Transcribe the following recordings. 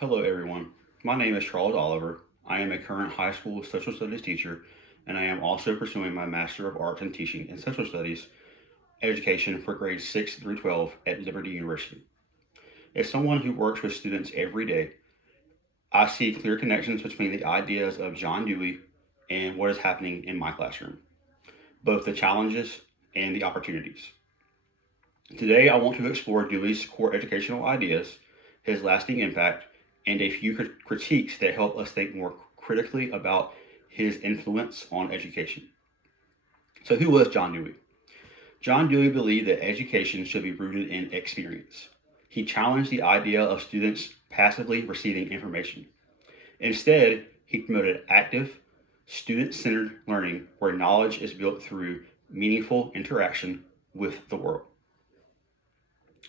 Hello, everyone. My name is Charles Oliver. I am a current high school social studies teacher, and I am also pursuing my Master of Arts in Teaching and Social Studies education for grades 6 through 12 at Liberty University. As someone who works with students every day, I see clear connections between the ideas of John Dewey and what is happening in my classroom, both the challenges and the opportunities. Today, I want to explore Dewey's core educational ideas, his lasting impact, and a few critiques that help us think more critically about his influence on education. So, who was John Dewey? John Dewey believed that education should be rooted in experience. He challenged the idea of students passively receiving information. Instead, he promoted active, student centered learning where knowledge is built through meaningful interaction with the world.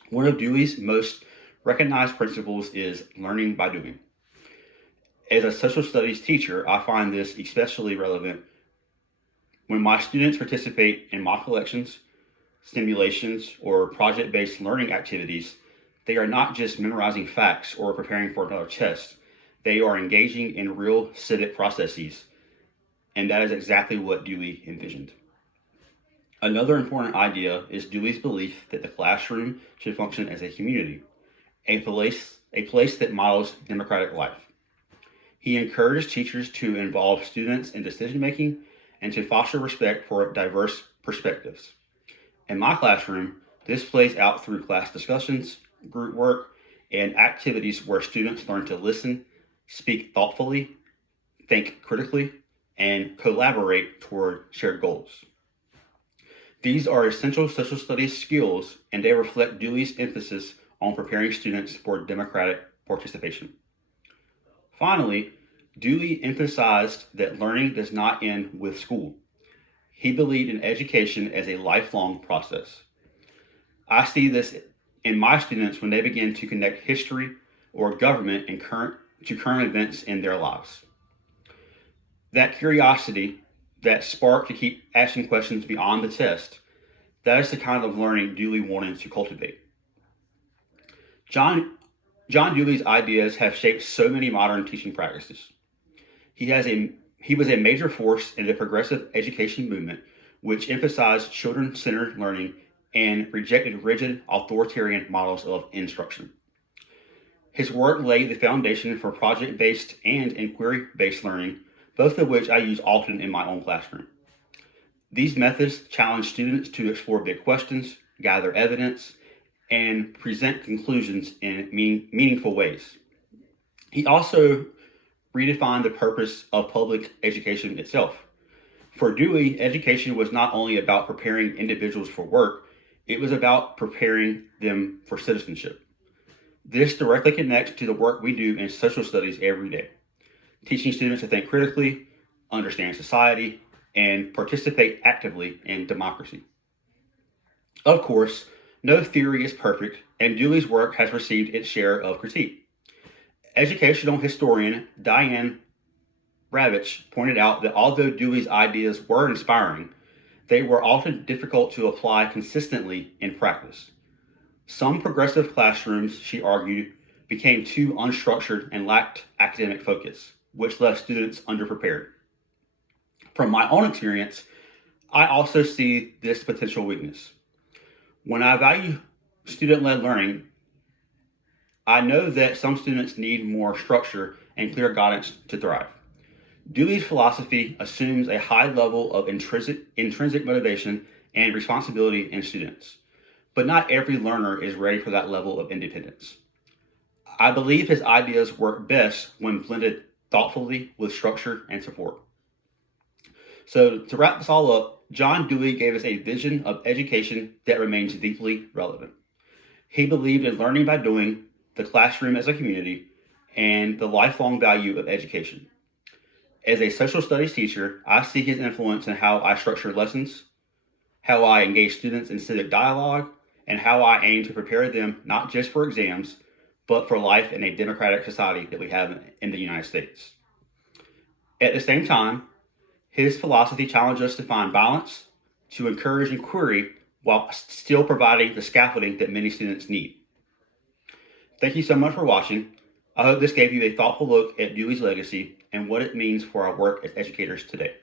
One of Dewey's most recognized principles is learning by doing. As a social studies teacher, I find this especially relevant when my students participate in mock collections, simulations, or project based learning activities. They are not just memorizing facts or preparing for another test, they are engaging in real civic processes, and that is exactly what Dewey envisioned. Another important idea is Dewey's belief that the classroom should function as a community, a place that models democratic life. He encouraged teachers to involve students in decision making and to foster respect for diverse perspectives. In my classroom, this plays out through class discussions, group work, and activities where students learn to listen, speak thoughtfully, think critically, and collaborate toward shared goals. These are essential social studies skills, and they reflect Dewey's emphasis on preparing students for democratic participation. Finally, Dewey emphasized that learning does not end with school. He believed in education as a lifelong process. I see this in my students when they begin to connect history or government and current events in their lives. That curiosity, that spark to keep asking questions beyond the test, that is the kind of learning Dewey wanted to cultivate. John, John Dewey's ideas have shaped so many modern teaching practices. He was a major force in the progressive education movement, which emphasized children centered learning and rejected rigid authoritarian models of instruction. His work laid the foundation for project based and inquiry based learning, both of which I use often in my own classroom. These methods challenge students to explore big questions, gather evidence, and present conclusions in meaningful ways. He also redefined the purpose of public education itself. For Dewey, education was not only about preparing individuals for work, it was about preparing them for citizenship. This directly connects to the work we do in social studies every day, teaching students to think critically, understand society, and participate actively in democracy. Of course, no theory is perfect, and Dewey's work has received its share of critique. Educational historian Diane Ravitch pointed out that although Dewey's ideas were inspiring, they were often difficult to apply consistently in practice. Some progressive classrooms, she argued, became too unstructured and lacked academic focus, which left students underprepared. From my own experience, I also see this potential weakness. When I value student led learning, I know that some students need more structure and clear guidance to thrive. Dewey's philosophy assumes a high level of intrinsic motivation and responsibility in students, but not every learner is ready for that level of independence. I believe his ideas work best when blended thoughtfully with structure and support. So, to wrap this all up, John Dewey gave us a vision of education that remains deeply relevant. He believed in learning by doing, the classroom as a community, and the lifelong value of education. As a social studies teacher, I see his influence in how I structure lessons, how I engage students in civic dialogue, and how I aim to prepare them not just for exams, but for life in a democratic society that we have in the United States. At the same time, his philosophy challenged us to find balance, to encourage inquiry while still providing the scaffolding that many students need. Thank you so much for watching. I hope this gave you a thoughtful look at Dewey's legacy and what it means for our work as educators today.